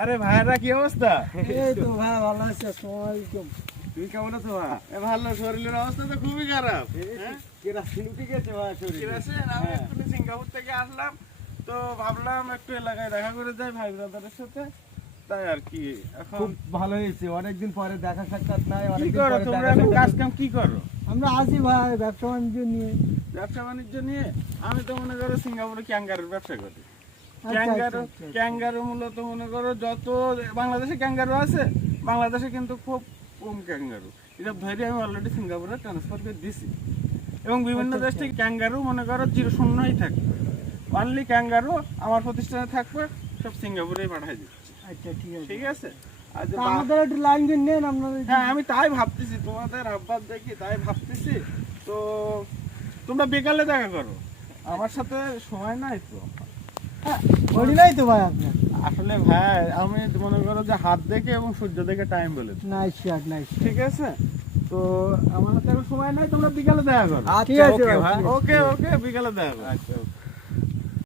আরে ভাইরা কি অবস্থা? এই তো ভাই ভালো আছি। আসসালামু আলাইকুম। তুমি কেমন আছো ভাই? ভালো, শরীরের অবস্থা তো খুবই খারাপ। কেরাসিন উঠে গেছে ভাই শরীরে। কেরাসিন, আমি একটু সিঙ্গাপুর থেকে আসলাম, তো ভাবলাম একটু এলাকায় দেখা করে যাই ভাই ব্রাদারের সাথে, তাই আর কি। এখন খুব ভালো হয়েছে, অনেকদিন পরে দেখা সাক্ষাৎ নাই। কি অনেকদিন করো পরে তোমরা? দেখা এখন সাক্ষাৎ। কাজ কাম কি করো? আমরা আছি ভাই ব্যবসা বাণিজ্য নিয়ে। ব্যবসা বাণিজ্য নিয়ে? আমি তো মনে করো সিঙ্গাপুরে ক্যাঙ্গারুর ব্যবসা করি। আচ্ছা, ক্যাঙ্গারু আচ্ছা, আচ্ছা। ক্যাঙ্গারু মূলত মনে করো যত বাংলাদেশে ক্যাঙ্গারু আছে, বাংলাদেশে কিন্তু খুব কম ক্যাঙ্গারু। এটা ধরে আমি অলরেডি সিঙ্গাপুরে ট্রান্সফার করে দিছি, এবং বিভিন্ন আচ্ছা, দেশ থেকে ক্যাঙ্গারু মনে করো শূন্যই থাকবে, অনলি ক্যাঙ্গারু আমার প্রতিষ্ঠানে থাকবে, সব সিঙ্গাপুরেই পাঠিয়ে দিচ্ছি। আচ্ছা ঠিক আছে। ঠিক আছে? আর যে তা আমাদের একটু লাইন দিন নেন আপনাদের। হ্যাঁ, আমি তাই ভাবতেছি, তোমাদের আব্বাস দেখি তাই ভাবতেছি। তো তোমরা বিকালে দেখা করো, আমার সাথে সময় নাই তো। ঘড়ি নাই তো ভাই আপনার? আসলে ভাই আমি মনে করো যে হাত দেখে এবং সূর্য দেখে টাইম বলে দিই। Nice shot, nice. ঠিক আছে, তো আমার হাতে এখন সময় নাই, তোমরা বিকালে দেখা করো। ঠিক আছে ভাই। ওকে ওকে, বিকালে দেখা করো। আচ্ছা।